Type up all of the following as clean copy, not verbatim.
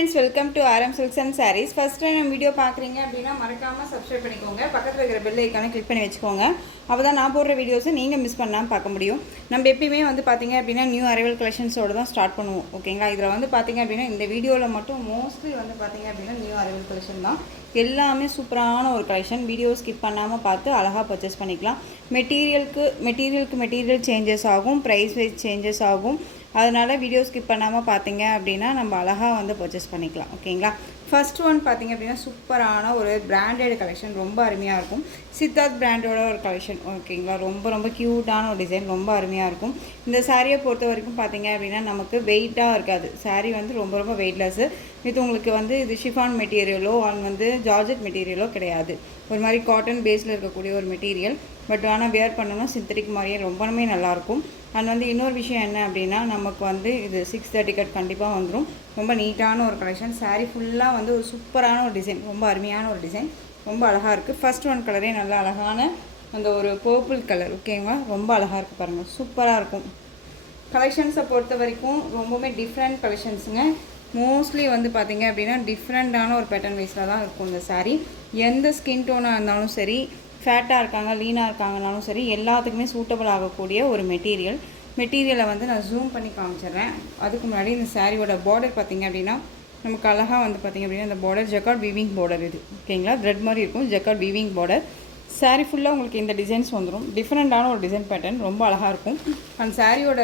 friends, welcome to RM Silks and Sarees. First time நம்ம video பார்க்குறீங்க அப்படின்னா மறக்காமல் சப்ஸ்கிரைப் பண்ணிக்கோங்க. பக்கத்தில் இருக்கிற பெல் ஐக்கானை கிளிக் பண்ணி வச்சுக்கோங்க. அப்போ தான் நான் போடுற வீடியோஸை நீங்கள் மிஸ் பண்ணாமல் பார்க்க முடியும். நம்ம எப்பயுமே வந்து பார்த்தீங்க அப்படின்னா நியூ அரைவல் கலெக்ஷன்ஸோடு தான் ஸ்டார்ட் பண்ணுவோம். ஓகேங்களா, இதில் வந்து பார்த்தீங்க அப்படின்னா இந்த வீடியோவில் மட்டும் மோஸ்ட்லி வந்து பார்த்தீங்க அப்படின்னா நியூ அரைவல் கலெக்ஷன் தான். எல்லாமே சூப்பரான ஒரு கலெக்ஷன். வீடியோ ஸ்கிப் பண்ணாமல் பார்த்து அழகாக பர்ச்சேஸ் பண்ணிக்கலாம். மெட்டீரியல் சேஞ்சஸ் ஆகும், ப்ரைஸ் வைஸ் சேஞ்சஸ் ஆகும். அதனால் வீடியோ ஸ்கிப் பண்ணாமல் பார்த்தீங்க அப்படின்னா நம்ம அழகாக வந்து பர்ச்சேஸ் பண்ணிக்கலாம். ஓகேங்களா, ஃபர்ஸ்ட் ஒன் பார்த்தீங்க அப்படின்னா சூப்பரான ஒரு பிராண்டட் கலெக்ஷன், ரொம்ப அருமையாக இருக்கும். சித்தார்த் பிராண்டோட ஒரு கலெக்ஷன். ஓகேங்களா, ரொம்ப க்யூட்டான ஒரு டிசைன், ரொம்ப அருமையாக இருக்கும். இந்த சாரியை பொறுத்த வரைக்கும் பார்த்தீங்க அப்படின்னா நமக்கு வெயிட்டாக இருக்காது. சாரீ வந்து ரொம்ப வெயிட்லெஸ்ஸு. இது உங்களுக்கு வந்து இது ஷிஃபான் மெட்டீரியலோ வந்து ஜார்ஜெட் மெட்டீரியலோ கிடையாது. ஒரு மாதிரி காட்டன் பேஸில் இருக்கக்கூடிய ஒரு மெட்டீரியல். பட் ஆனால் வேர் பண்ணோன்னா சிந்தட்டிக் மாதிரியே ரொம்பவுமே நல்லாயிருக்கும். அண்ட் வந்து இன்னொரு விஷயம் என்ன அப்படின்னா நமக்கு வந்து இது 630 கட் கண்டிப்பாக வந்துடும். ரொம்ப நீட்டான ஒரு கலெக்ஷன். சாரீ ஃபுல்லாக வந்து ஒரு சூப்பரான ஒரு டிசைன், ரொம்ப அருமையான ஒரு டிசைன், ரொம்ப அழகாக இருக்குது. ஃபர்ஸ்ட் ஒன் கலரே நல்லா அழகான அந்த ஒரு பர்பிள் கலர். ஓகேங்களா, ரொம்ப அழகாக இருக்குது பாருங்கள், சூப்பராக இருக்கும். கலெக்ஷன்ஸை பொறுத்த வரைக்கும் ரொம்பவுமே டிஃப்ரெண்ட் கலெக்ஷன்ஸுங்க. மோஸ்ட்லி வந்து பார்த்திங்க அப்படின்னா டிஃப்ரெண்ட்டான ஒரு பேட்டர்ன் வைஸில் தான் இருக்கும் இந்த சாரீ. எந்த ஸ்கின் டோனாக இருந்தாலும் சரி, ஃபேட்டாக இருக்காங்க லீனாக இருக்காங்கனாலும் சரி, எல்லாத்துக்குமே சூட்டபிள் ஆகக்கூடிய ஒரு மெட்டீரியலை வந்து நான் ஜூம் பண்ணி காமிச்சிடுறேன். அதுக்கு முன்னாடி இந்த சாரியோட பார்டர் பார்த்திங்க அப்படின்னா நமக்கு அழகாக வந்து பார்த்திங்க அப்படின்னா இந்த பார்டர் ஜக்கார்ட் வீவிங் பார்டர். இது ஓகேங்களா, த்ரெட் மாதிரி இருக்கும், ஜக்கார்ட் வீவிங் பார்டர். சாரீ ஃபுல்லாக உங்களுக்கு இந்த டிசைன்ஸ் வந்துடும். டிஃப்ரெண்ட்டான ஒரு டிசைன் பேட்டர்ன், ரொம்ப அழகாக இருக்கும். அந்த சாரியோட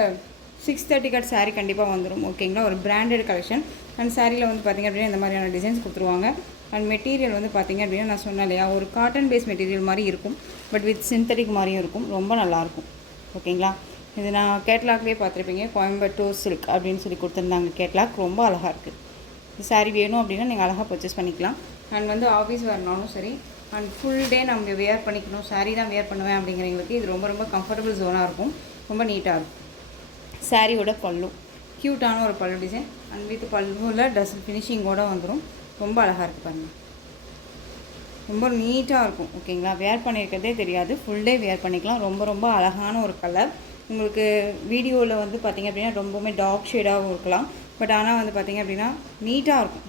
630 கட் சாரீ கண்டிப்பாக வந்துடும். ஓகேங்களா, ஒரு பிராண்டட் கலெக்ஷன். அண்ட் சாரியில் வந்து பார்த்திங்க அப்படின்னா இந்த மாதிரியான டிசைன்ஸ் கொடுத்துருவாங்க. அண்ட் மெட்டீரியல் வந்து பார்த்திங்க அப்படின்னா நான் சொன்னேன் இல்லையா, ஒரு காட்டன் பேஸ் மெட்டீரியல் மாதிரி இருக்கும், பட் வித் சிந்தட்டிக் மாதிரியும் இருக்கும், ரொம்ப நல்லாயிருக்கும். ஓகேங்களா, இது நான் கேட்லாக்லேயே பார்த்துருப்பீங்க, கோயம்புத்தூர் சில்க் அப்படின்னு சொல்லி கொடுத்துருந்தாங்க. கேட்லாக் ரொம்ப அழகாக இருக்குது. இந்த சாரீ வேணும் அப்படின்னா நீங்கள் அழகாக பர்ச்சேஸ் பண்ணிக்கலாம். அண்ட் வந்து ஆஃபீஸ் வரனாலும் சரி, அண்ட் ஃபுல் டே நம்ம வேர் பண்ணிக்கணும், சாரீ தான் வேர் பண்ணுவேன் அப்படிங்கிறவங்களுக்கு இது ரொம்ப கம்ஃபர்டபுள் ஜோனாக இருக்கும், ரொம்ப நீட்டாக இருக்கும். சாரியோட பல்லு க்யூட்டான ஒரு பல்லு டிசைன். அண்ட் வித் பல்லுவில் டசல் ஃபினிஷிங்கோடு வந்துடும். ரொம்ப அழகாக இருக்குது பாருங்கள், ரொம்ப நீட்டாக இருக்கும். ஓகேங்களா, வேர் பண்ணியிருக்கிறதே தெரியாது, ஃபுல் டே வேர் பண்ணிக்கலாம். ரொம்ப அழகான ஒரு கலர். உங்களுக்கு வீடியோவில் வந்து பார்த்திங்க அப்படின்னா ரொம்பவுமே டார்க் ஷேடாகவும் இருக்கலாம், பட் ஆனால் வந்து பார்த்திங்க அப்படின்னா நீட்டாக இருக்கும்.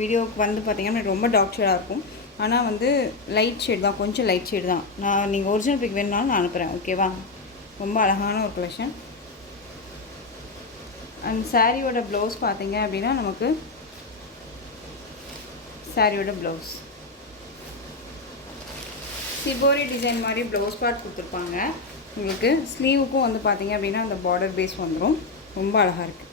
வீடியோவுக்கு வந்து பார்த்திங்கன்னா ரொம்ப டார்க் ஷேடாக இருக்கும், ஆனால் வந்து லைட் ஷேட் தான், கொஞ்சம் லைட் ஷேட் தான். நீங்கள் ஒரிஜினல் பிக் வேணுனாலும் நான் அனுப்புகிறேன். ஓகேவா, ரொம்ப அழகான ஒரு கலெக்ஷன். அண்ட் சாரியோட ப்ளவுஸ் பார்த்திங்க அப்படின்னா நமக்கு சாரியோட ப்ளவுஸ் சிபோரி டிசைன் மாதிரி ப்ளவுஸ் பார்ட் கொடுத்துருப்பாங்க. உங்களுக்கு ஸ்லீவுக்கும் வந்து பார்த்திங்க அப்படின்னா அந்த பார்டர் பேஸ் வந்துடும். ரொம்ப அழகாக இருக்குது.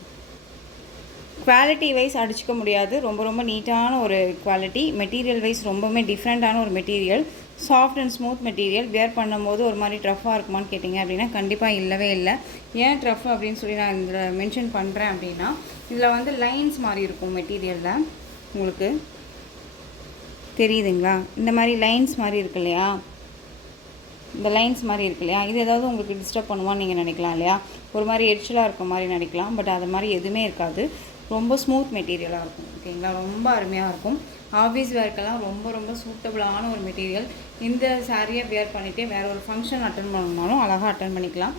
குவாலிட்டி வைஸ் அடிச்சிக்க முடியாது, ரொம்ப நீட்டான ஒரு குவாலிட்டி. மெட்டீரியல் வைஸ் ரொம்பவுமே டிஃப்ரெண்ட்டான ஒரு material, soft and smooth material. Wear பண்ணும்போது ஒரு மாதிரி ட்ரஃப்பாக இருக்குமான்னு கேட்டிங்க அப்படின்னா கண்டிப்பாக இல்லவே இல்லை. ஏன் ட்ரஃப் அப்படின்னு சொல்லி நான் இதில் மென்ஷன் பண்ணுறேன் அப்படின்னா இதில் வந்து லைன்ஸ் மாதிரி இருக்கும் மெட்டீரியலில். உங்களுக்கு தெரியுதுங்களா, இந்த மாதிரி லைன்ஸ் மாதிரி இருக்கு இல்லையா, இந்த லைன்ஸ் மாதிரி இருக்கு இல்லையா, இது ஏதாவது உங்களுக்கு டிஸ்டர்ப் பண்ணுவான்னு நீங்கள் நினைக்கலாம் இல்லையா, ஒரு மாதிரி எரிச்சலாக இருக்க மாதிரி நினைக்கலாம். பட் அது மாதிரி எதுவுமே இருக்காது, ரொம்ப ஸ்மூத் மெட்டீரியலாக இருக்கும். ஓகேங்களா, ரொம்ப அருமையாக இருக்கும். ஆஃபீஸ் வேர்க்கெல்லாம் ரொம்ப சூட்டபிளான ஒரு மெட்டீரியல். இந்த சாரியை வேர் பண்ணிவிட்டு வேறு ஒரு ஃபங்க்ஷன் அட்டன் பண்ணணும்னாலும் அழகாக அட்டன் பண்ணிக்கலாம்.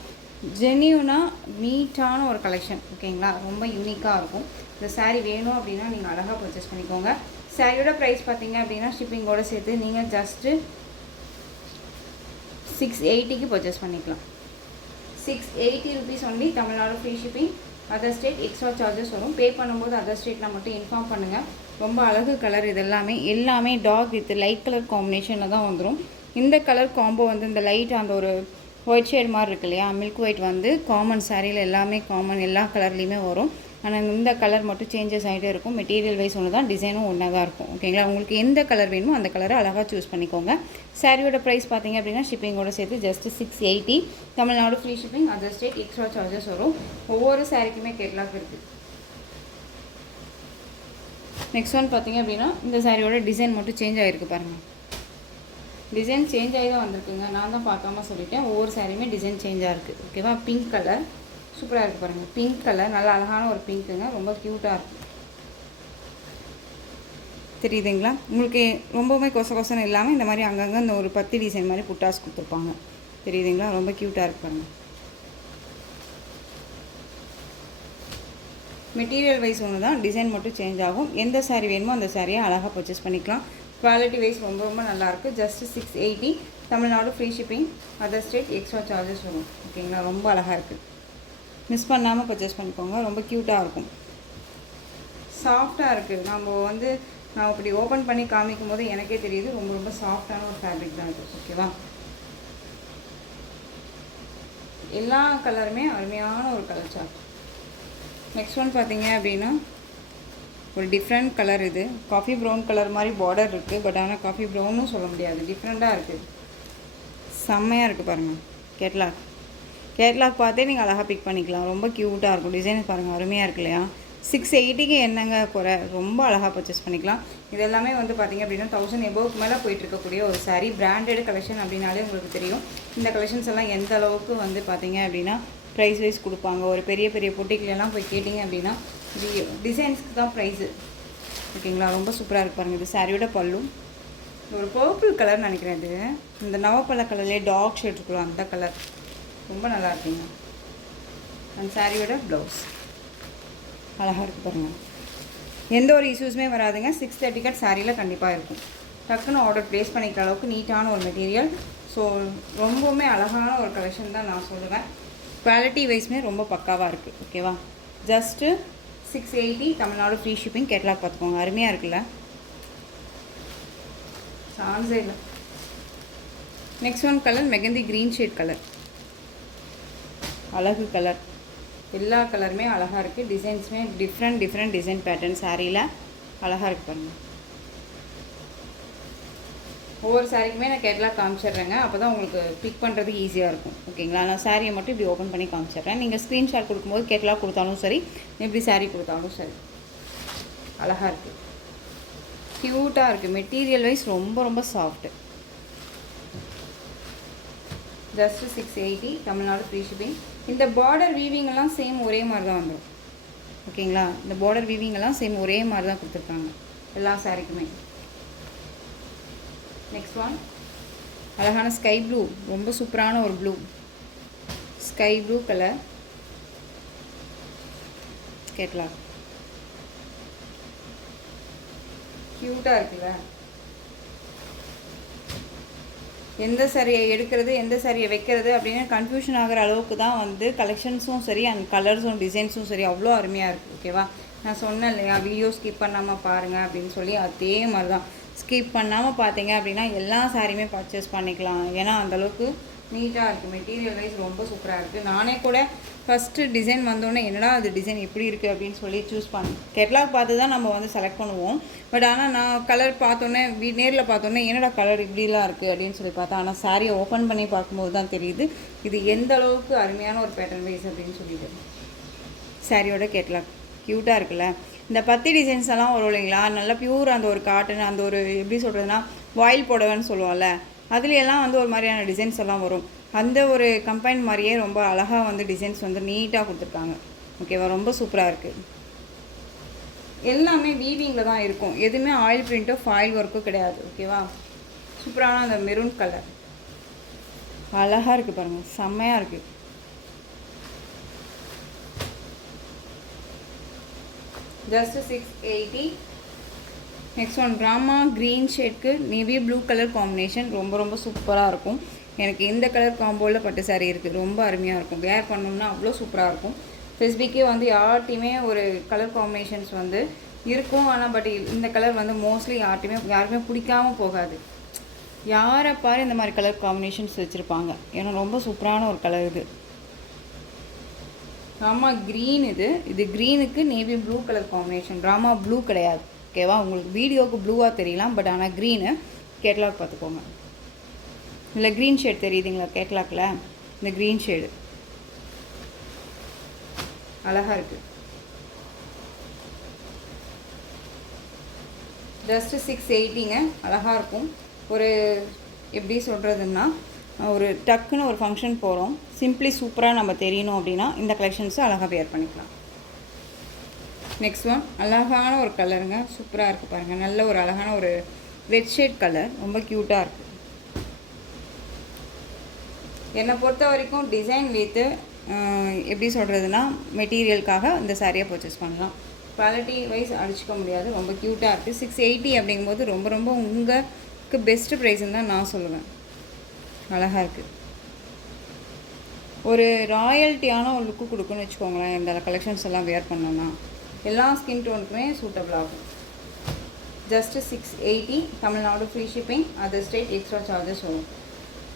ஜென்யூனாக நீட்டான ஒரு கலெக்ஷன். ஓகேங்களா, ரொம்ப யூனிக்காக இருக்கும். இந்த சாரீ வேணும் அப்படின்னா நீங்கள் அழகாக பர்ச்சேஸ் பண்ணிக்கோங்க. சாரியோட ப்ரைஸ் பார்த்தீங்க அப்படின்னா ஷிப்பிங்கோடு சேர்த்து நீங்கள் ஜஸ்ட்டு 680க்கு பர்ச்சேஸ் பண்ணிக்கலாம். 680 rupees only. Tamil Nadu free shipping. Other state extra charges வரும். பே பண்ணும்போது அதர் ஸ்டேட்டில் மட்டும் இன்ஃபார்ம் பண்ணுங்கள். ரொம்ப அழகு கலர். இது எல்லாமே டார்க் வித் லைட் கலர் காம்பினேஷனில் தான் வந்துடும். இந்த கலர் காம்போ வந்து இந்த லைட் அந்த ஒரு ஒயிட் ஷேட் மாதிரி இருக்கு இல்லையா, மில்க் ஒயிட் வந்து காமன் சாரியில் எல்லாமே காமன், எல்லா கலர்லேயுமே வரும். ஆனால் இந்த கலர் மட்டும் சேஞ்சஸ் ஆகிட்டே இருக்கும். மெட்டீரியல் வைஸ் ஒன்று தான், டிசைனும் ஒன்றா தான் இருக்கும். ஓகேங்களா, உங்களுக்கு எந்த கலர் வேணுமோ அந்த கலரை அழகாக சூஸ் பண்ணிக்கோங்க. சாரியோட ப்ரைஸ் பார்த்தீங்க அப்படின்னா ஷிப்பிங்கோடு சேர்த்து just 680. Tamil Nadu free shipping, other state extra charges வரும். ஒவ்வொரு சாரிக்குமே கேட்லாக் இருக்குது. நெக்ஸ்ட் ஒன் பார்த்தீங்க அப்படின்னா இந்த சாரியோட டிசைன் மட்டும் சேஞ்ச் ஆகிருக்கு பாருங்கள். டிசைன் சேஞ்ச் ஆகி தான் வந்திருக்குங்க, நான் தான் பார்க்காம சொல்லிட்டேன். ஒவ்வொரு சாரியுமே டிசைன் சேஞ்சாக இருக்குது. ஓகேவா, பிங்க் கலர் சூப்பராக இருக்குது பாருங்கள். பிங்க் கலர் நல்ல அழகான ஒரு பிங்க்குங்க, ரொம்ப க்யூட்டாக இருக்கும். தெரியுதுங்களா, உங்களுக்கு ரொம்பவுமே கொசன்னு இல்லாமல் இந்த மாதிரி அங்கங்கே இந்த ஒரு பத்தி டிசைன் மாதிரி புட்டாஸ் கொடுத்துருப்பாங்க. தெரியுதுங்களா, ரொம்ப க்யூட்டாக இருக்கு பாருங்கள். மெட்டீரியல் வைஸ் ஒன்று தான், டிசைன் மட்டும் சேஞ்ச் ஆகும். எந்த சாரீ வேணுமோ அந்த சாரியை அழகாக பர்ச்சேஸ் பண்ணிக்கலாம். குவாலிட்டி வைஸ் ரொம்ப ரொம்ப நல்லாயிருக்கு. Just 680, Tamil Nadu free shipping, other state extra charges வரும். ஓகேங்களா, ரொம்ப அழகாக இருக்குது. மிஸ் பண்ணாமல் பர்ச்சேஸ் பண்ணிக்கோங்க. ரொம்ப க்யூட்டாக இருக்கும், சாஃப்டாக இருக்குது. நான் இப்படி ஓப்பன் பண்ணி காமிக்கும் போது எனக்கே தெரியுது ரொம்ப ரொம்ப சாஃப்டான ஒரு ஃபேப்ரிக் தான் இது. ஓகேவா, எல்லா கலருமே அருமையான ஒரு கலர் சார்ட். நெக்ஸ்ட் ஒன் பார்த்தீங்க அப்படின்னா ஒரு டிஃப்ரெண்ட் கலர். இது காஃபி ப்ரௌன் கலர் மாதிரி பார்டர் இருக்குது. பட் ஆனால் காஃபி ப்ரௌனும் சொல்ல முடியாது, டிஃப்ரெண்ட்டாக இருக்குது. செம்மையாக இருக்குது பாருங்கள். கேட்லாக் பார்த்தே நீங்கள் அழகாக பிக் பண்ணிக்கலாம். ரொம்ப க்யூட்டாக இருக்கும். டிசைன் பாருங்கள், அருமையாக இருக்கு இல்லையா. 680க்கு என்னங்க குறை, ரொம்ப அழகாக பர்ச்சேஸ் பண்ணிக்கலாம். இது எல்லாமே பார்த்திங்க அப்படின்னா 1000 எபோவுக்கு மேலே போயிட்டுருக்கக்கூடிய ஒரு சாரீ. பிராண்டட் கலெக்ஷன் அப்படின்னாலே உங்களுக்கு தெரியும். இந்த கலெக்ஷன்ஸ் எல்லாம் எந்த அளவுக்கு பார்த்திங்க அப்படின்னா ப்ரைஸ் வைஸ் கொடுப்பாங்க. ஒரு பெரிய பெரிய பொட்டிக்கிலலாம் போய் கேட்டிங்க அப்படின்னா இது டிசைன்ஸ்க்கு தான் ப்ரைஸு. ஓகேங்களா, ரொம்ப சூப்பராக இருக்கு பாருங்கள். இது சாரியோட பல்லு ஒரு பர்பிள் கலர்னு நினைக்கிறேன். இது இந்த நவப்பழ கலர்லேயே டார்க் ஷேட் இருக்குல்ல, அந்த கலர் ரொம்ப நல்லா இருக்குங்க. அந்த சாரியோட ப்ளவுஸ் அழகாக இருக்குது பாருங்கள். எந்த ஒரு இஷ்யூஸுமே வராதுங்க. 630 கட் சாரியில் கண்டிப்பாக இருக்கும். டக்குன்னு ஆர்டர் ப்ளேஸ் பண்ணிக்கிற அளவுக்கு நீட்டான ஒரு மெட்டீரியல். ஸோ ரொம்பவுமே அழகான ஒரு கலெக்ஷன் தான் நான் சொல்லுவேன். குவாலிட்டி வைஸ்மே ரொம்ப பக்காவாக இருக்குது. ஓகேவா, just 680, Tamil Nadu free shipping. Catalogue பார்த்துக்கோங்க, அருமையாக இருக்குல்ல, சான்ஸே இல்லை. Next one colour mehndi green shade colour, அழகு கலர். எல்லா கலருமே அழகாக இருக்குது. டிசைன்ஸுமே டிஃப்ரெண்ட் டிசைன் பேட்டர்ன் சாரியில் அழகாக இருக்குது பாருங்கள். ஒவ்வொரு சாரிக்குமே நான் கேட்லாக் காமிச்சிட்றேங்க. அப்போ தான் உங்களுக்கு பிக் பண்ணுறதுக்கு ஈஸியாக இருக்கும். ஓகேங்களா, நான் சாரியை மட்டும் இப்படி ஓப்பன் பண்ணி காமிச்சிட்றேன். நீங்கள் ஸ்க்ரீன்ஷாட் கொடுக்கும்போது கேட்லாக் கொடுத்தாலும் சரி, எப்படி சாரீ கொடுத்தாலும் சரி, அழகாக இருக்குது, க்யூட்டாக இருக்குது. மெட்டீரியல் வைஸ் ரொம்ப ரொம்ப soft. Just 680, Tamil Nadu free shipping. இந்த பார்டர் வீவிங்கெல்லாம் சேம் ஒரே மாதிரி தான் வந்துடும். ஓகேங்களா, இந்த பார்டர் வீவிங்கெல்லாம் சேம் ஒரே மாதிரி தான் கொடுத்துருக்காங்க எல்லா சாரிக்குமே. நெக்ஸ்ட் ஒன் அழகான ஸ்கை ப்ளூ, ரொம்ப சூப்பரான ஒரு blue, sky blue colour. Catalogue க்யூட்டாக இருக்குல்ல. எந்த சாரியை எடுக்கிறது எந்த சாரியை வைக்கிறது அப்படின்னு கன்ஃபியூஷன் ஆகிற அளவுக்கு தான் கலெக்ஷன்ஸும் சரி அண்ட் கலர்ஸும் டிசைன்ஸும் சரி அவ்வளோ அருமையாக இருக்குது. ஓகேவா, நான் சொன்னேன் இல்லையா, வீடியோ ஸ்கிப் பண்ணாமல் பாருங்கள் அப்படின்னு சொல்லி. அதே மாதிரி தான் ஸ்கிப் பண்ணாமல் பார்த்தீங்க அப்படின்னா எல்லா சாரியுமே பர்ச்சேஸ் பண்ணிக்கலாம். ஏன்னா அந்தளவுக்கு நீட்டாக இருக்குது. மெட்டீரியல் வைஸ் ரொம்ப சூப்பராக இருக்குது. நானே கூட ஃபஸ்ட்டு டிசைன் வந்தோடனே என்னடா அது டிசைன் எப்படி இருக்குது அப்படின்னு சொல்லி சூஸ் பண்ணேன். கேட்லாக் பார்த்து தான் நம்ம செலக்ட் பண்ணுவோம். பட் ஆனால் நான் கலர் பார்த்தோன்னே நேரில் பார்த்தோன்னே என்னடா கலர் இப்படிலாம் இருக்குது அப்படின்னு சொல்லி பார்த்தேன். ஆனால் சாரியை ஓப்பன் பண்ணி பார்க்கும்போது தான் தெரியுது இது எந்த அளவுக்கு அருமையான ஒரு பேட்டர்ன் வைஸ் அப்படின்னு சொல்லிட்டு. சாரியோட கேட்லாக் க்யூட்டாக இருக்குல்ல. இந்த பத்தி டிசைன்ஸ் எல்லாம் வரும் இல்லைங்களா, நல்லா பியூர் அந்த ஒரு காட்டன், அந்த ஒரு எப்படி சொல்கிறதுனா வாயில் புடவைன்னு சொல்லுவோம்ல, அதுலையெல்லாம் ஒரு மாதிரியான டிசைன்ஸ் எல்லாம் வரும். அந்த ஒரு கம்பைன் மாதிரியே ரொம்ப அழகாக டிசைன்ஸ் நீட்டாக கொடுத்துருக்காங்க. ஓகேவா, ரொம்ப சூப்பராக இருக்குது. எல்லாமே வீவிங்கில் தான் இருக்கும். எதுவுமே ஆயில் பிரிண்ட்டோ ஃபாயில் ஒர்க்கோ கிடையாது. ஓகேவா, சூப்பரான அந்த மெரூன் கலர் அழகாக இருக்குது பாருங்கள், செம்மையாக இருக்குது. Just 680. Next one Rama green ஷேட்க்கு நேவி ப்ளூ கலர் காம்பினேஷன் ரொம்ப ரொம்ப சூப்பராக இருக்கும். எனக்கு இந்த கலர் காம்போவில் பட்டு சாரீ இருக்குது, ரொம்ப அருமையாக இருக்கும். வேர் பண்ணோம்னா அவ்வளோ சூப்பராக இருக்கும். ஃபெஸ்பிக்கே யார்ட்டையுமே ஒரு கலர் காம்பினேஷன்ஸ் இருக்கும். ஆனால் பட் இந்த கலர் மோஸ்ட்லி யாருமே பிடிக்காமல் போகாது. யாரை பாரு இந்த மாதிரி கலர் காம்பினேஷன்ஸ் வச்சுருப்பாங்க. ஏன்னா ரொம்ப சூப்பரான ஒரு கலர் இது. ராமா க்ரீன், இது க்ரீனுக்கு navy blue colour combination. Rama blue கிடையாது. ஓகேவா, உங்களுக்கு வீடியோவுக்கு ப்ளூவாக தெரியலாம், பட் ஆனால் க்ரீனு. கேட்லாக் பார்த்துக்கோங்க. இல்லை க்ரீன் ஷேட் தெரியுதுங்களா கேட்லாக்கில், இந்த க்ரீன் ஷேடு அழகாக இருக்குது. ஜஸ்ட்டு 680ங்க, அழகாக இருக்கும். ஒரு எப்படி சொல்கிறதுன்னா ஒரு டக்குன்னு ஒரு ஃபங்க்ஷன் போகிறோம், சிம்பிளி சூப்பராக நம்ம தெரியணும் அப்படின்னா இந்த கலெக்ஷன்ஸை அழகாக வேர் பண்ணிக்கலாம். நெக்ஸ்ட் ஒன் அழகான ஒரு கலருங்க, சூப்பராக இருக்குது பாருங்கள். நல்ல ஒரு அழகான ஒரு ரெட் ஷேட் கலர், ரொம்ப க்யூட்டாக இருக்குது. என்னை பொறுத்த வரைக்கும் டிசைன் வித்து எப்படி சொல்கிறதுனா மெட்டீரியலுக்காக இந்த சாரியை பர்ச்சேஸ் பண்ணலாம். குவாலிட்டி வைஸ் அடிச்சுக்க முடியாது, ரொம்ப க்யூட்டாக இருக்குது. 680 அப்படிங்கும்போது ரொம்ப ரொம்ப உங்களுக்கு பெஸ்ட்டு ப்ரைஸ்ன்னு தான் நான் சொல்லுவேன். அழகாக இருக்குது. ஒரு ராயல்ட்டியான ஒரு லுக்கு கொடுக்குன்னு வச்சுக்கோங்களேன். இந்த கலெக்ஷன்ஸ் எல்லாம் வேர் பண்ணோன்னா எல்லா ஸ்கின் டோனுக்குமே சூட்டபிள் ஆகும். Just 680, Tamil Nadu free shipping, other state extra charges வரும்.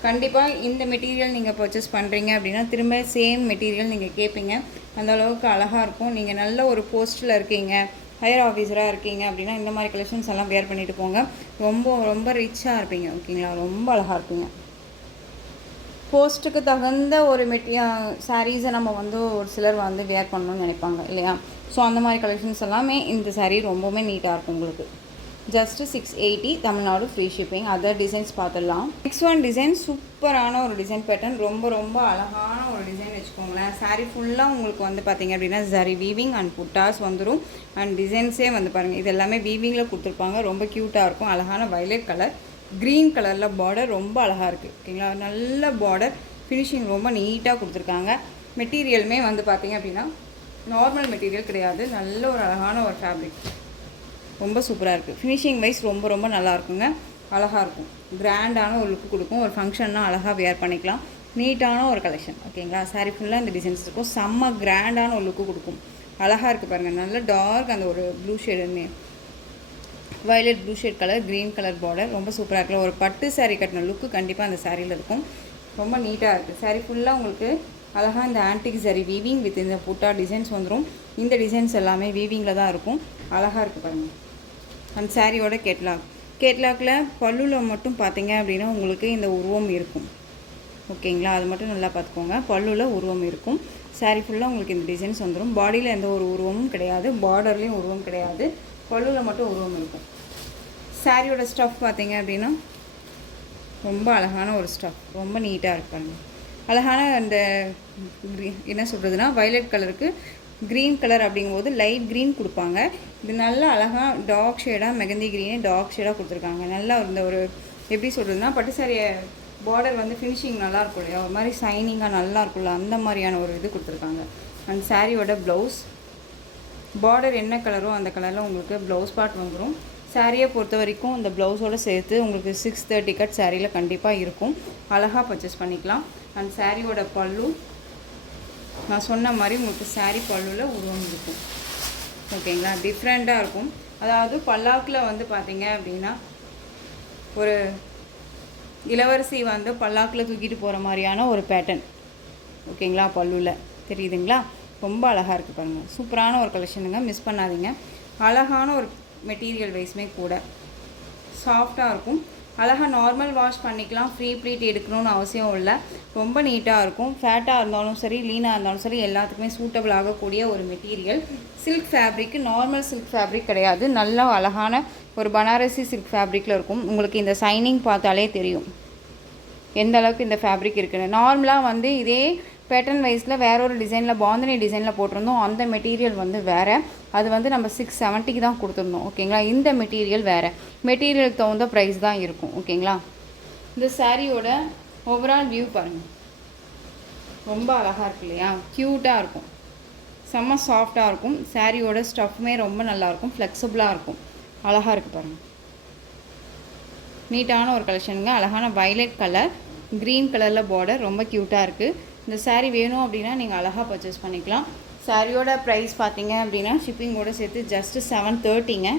கண்டிப்பாக இந்த மெட்டீரியல் நீங்கள் பர்ச்சேஸ் பண்ணுறீங்க அப்படின்னா திரும்ப சேம் மெட்டீரியல் நீங்கள் கேட்பீங்க. அந்த அளவுக்கு அழகாக இருக்கும். நீங்கள் நல்ல ஒரு போஸ்ட்டில் இருக்கீங்க, ஹையர் ஆஃபீஸராக இருக்கீங்க அப்படின்னா இந்த மாதிரி கலெக்ஷன்ஸ் எல்லாம் வேர் பண்ணிட்டு போங்க. ரொம்ப ரொம்ப ரிச்சாக இருப்பீங்க. ஓகேங்களா, ரொம்ப அழகாக இருப்பீங்க. போஸ்ட்டுக்கு தகுந்த ஒரு சாரீஸை நம்ம வந்து ஒரு சிலர் வந்து வேர் பண்ணணும்னு நினைப்பாங்க இல்லையா. ஸோ அந்த மாதிரி கலெக்ஷன்ஸ் எல்லாமே இந்த சாரீ ரொம்பவுமே நீட்டாக இருக்கும் உங்களுக்கு. Just 680, Tamil Nadu free shipping. Other designs பார்த்துடலாம். நெக்ஸ்ட் ஒன் டிசைன் சூப்பரான ஒரு டிசைன் பேட்டர்ன், ரொம்ப ரொம்ப அழகான ஒரு டிசைன் வச்சுக்கோங்களேன். சாரீ ஃபுல்லாக உங்களுக்கு வந்து பார்த்திங்க அப்படின்னா ஜரி வீவிங் அண்ட் புட்டாஸ் வந்துடும். அண்ட் டிசைன்ஸே வந்து பாருங்கள், இது எல்லாமே வீவிங்கில் கொடுத்துருப்பாங்க. ரொம்ப க்யூட்டாக இருக்கும். அழகான வயலட் கலர், க்ரீன் கலரில் பார்டர் ரொம்ப அழகாக இருக்குது. ஓகேங்களா, நல்ல பார்டர், ஃபினிஷிங் ரொம்ப நீட்டாக கொடுத்துருக்காங்க. மெட்டீரியலுமே வந்து பார்த்திங்க அப்படின்னா நார்மல் மெட்டீரியல் கிடையாது, நல்ல ஒரு அழகான ஒரு ஃபேப்ரிக், ரொம்ப சூப்பராக இருக்குது. ஃபினிஷிங் வைஸ் ரொம்ப ரொம்ப நல்லாயிருக்குங்க. அழகாக இருக்கும். கிராண்டான ஒரு லுக்கு கொடுக்கும். ஒரு ஃபங்க்ஷன்னா அழகாக வேர் பண்ணிக்கலாம். நீட்டான ஒரு கலெக்ஷன். ஓகேங்களா, சாரீ ஃபுல்லாக இந்த டிசைன்ஸ் இருக்கும். செம்ம கிராண்டான ஒரு லுக்கு கொடுக்கும். அழகாக இருக்குது பாருங்கள். நல்ல டார்க் அந்த ஒரு ப்ளூ ஷேடுமே, violet blue shade colour, green colour border, ரொம்ப சூப்பராக இருக்குது. ஒரு பட்டு சாரீ கட்டின லுக்கு கண்டிப்பாக அந்த சாரியில் இருக்கும். ரொம்ப நீட்டாக இருக்குது. சாரீ ஃபுல்லாக உங்களுக்கு அழகாக இந்த ஆன்டிக் சரி வீவிங் வித் இந்த புட்டா டிசைன்ஸ் வந்துடும். இந்த டிசைன்ஸ் எல்லாமே வீவிங்கில் தான் இருக்கும். அழகாக இருக்குது பாருங்கள். அந்த சாரியோட கேட்லாகில் பல்லுவில் மட்டும் பார்த்தீங்க அப்படின்னா உங்களுக்கு இந்த உருவம் இருக்கும். ஓகேங்களா, அது மட்டும் நல்லா பார்த்துக்கோங்க. பல்லுவில் உருவம் இருக்கும். சாரீ ஃபுல்லாக உங்களுக்கு இந்த டிசைன்ஸ் வந்துடும். பாடியில் எந்த ஒரு உருவமும் கிடையாது, பார்டர்லேயும் உருவம் கிடையாது, பல்லுவில் மட்டும் உருவம் இருக்கும். சாரியோட ஸ்டஃப் பார்த்தீங்க அப்படின்னா ரொம்ப அழகான ஒரு ஸ்டஃப், ரொம்ப நீட்டாக இருப்பாங்க. அழகான அந்த என்ன சொல்கிறதுனா வயலட் கலருக்கு க்ரீன் கலர் அப்படிங்கும்போது லைட் க்ரீன் கொடுப்பாங்க. இது நல்லா அழகாக டார்க் ஷேடாக மெகந்தி க்ரீனே டார்க் ஷேடாக கொடுத்துருக்காங்க. நல்லா இந்த ஒரு எப்படி சொல்கிறதுனா பட்டு சாரியை பார்டர் வந்து ஃபினிஷிங் நல்லாயிருக்கும் இல்லையா, ஒரு மாதிரி ஷைனிங்காக நல்லா இருக்கும்ல, அந்த மாதிரியான ஒரு இது கொடுத்துருக்காங்க. அண்ட் சாரியோட ப்ளவுஸ் பார்டர் என்ன கலரோ அந்த கலரில் உங்களுக்கு ப்ளவுஸ் பார்ட் வந்துடும். சாரியை பொறுத்த வரைக்கும் இந்த ப்ளவுஸோடு சேர்த்து உங்களுக்கு 630 கட் சாரியில் கண்டிப்பாக இருக்கும். அழகாக பர்ச்சேஸ் பண்ணிக்கலாம். அண்ட் சாரியோட பல்லு நான் சொன்ன மாதிரி உங்களுக்கு சாரீ பல்லுவில் உருவம் இருக்கும். ஓகேங்களா, டிஃப்ரெண்ட்டாக இருக்கும். அதாவது பல்லாக்கில் வந்து பார்த்தீங்க அப்படின்னா ஒரு இளவரசி வந்து பல்லாக்கில் தூக்கிட்டு போகிற மாதிரியான ஒரு பேட்டர்ன். ஓகேங்களா, பல்லுவில் தெரியுதுங்களா, ரொம்ப அழகாக இருக்குது பாருங்கள். சூப்பரான ஒரு கலெக்ஷனுங்க, மிஸ் பண்ணாதீங்க. அழகான ஒரு மெட்டீரியல் வைஸுமே கூட சாஃப்டாக இருக்கும். அழகாக நார்மல் வாஷ் பண்ணிக்கலாம். ஃப்ரீ ப்ளீட் எடுக்கணும்னு அவசியம் இல்லை. ரொம்ப நீட்டாக இருக்கும். ஃபேட்டாக இருந்தாலும் சரி, லீனாக இருந்தாலும் சரி, எல்லாத்துக்குமே சூட்டபிள் ஆகக்கூடிய ஒரு material. Silk fabric normal silk fabric கிடையாது, நல்ல அழகான ஒரு பனாரசி சில்க் ஃபேப்ரிக்கில் இருக்கும். உங்களுக்கு இந்த சைனிங் பார்த்தாலே தெரியும் எந்த அளவுக்கு இந்த ஃபேப்ரிக் இருக்குன்னு. நார்மலாக வந்து இதே பேட்டர்ன் வைஸில் வேற ஒரு டிசைனில் பாந்தினி டிசைனில் போட்டிருந்தோம். அந்த மெட்டீரியல் வந்து வேறு, அது வந்து நம்ம 670 தான் கொடுத்துருந்தோம். ஓகேங்களா, இந்த மெட்டீரியல் வேறு, மெட்டீரியலுக்கு தகுந்த ப்ரைஸ் தான் இருக்கும். ஓகேங்களா, இந்த சாரியோட ஓவரால் வியூ பாருங்கள், ரொம்ப அழகாக இருக்கு இல்லையா, க்யூட்டாக இருக்கும், செம்ம சாஃப்டாக இருக்கும். சாரியோட ஸ்டஃப்மே ரொம்ப நல்லாயிருக்கும், ஃப்ளெக்சிபிளாக இருக்கும். அழகாக இருக்குது பாருங்கள். நீட்டான ஒரு கலெக்ஷனுங்க. அழகான வயலட் கலர், க்ரீன் கலரில் பார்டர், ரொம்ப க்யூட்டாக இருக்குது. இந்த சாரீ வேணும் அப்படின்னா நீங்கள் அழகாக பர்ச்சேஸ் பண்ணிக்கலாம். சாரியோட ப்ரைஸ் பார்த்தீங்க அப்படின்னா ஷிப்பிங்கோடு சேர்த்து ஜஸ்ட்டு 730ங்க.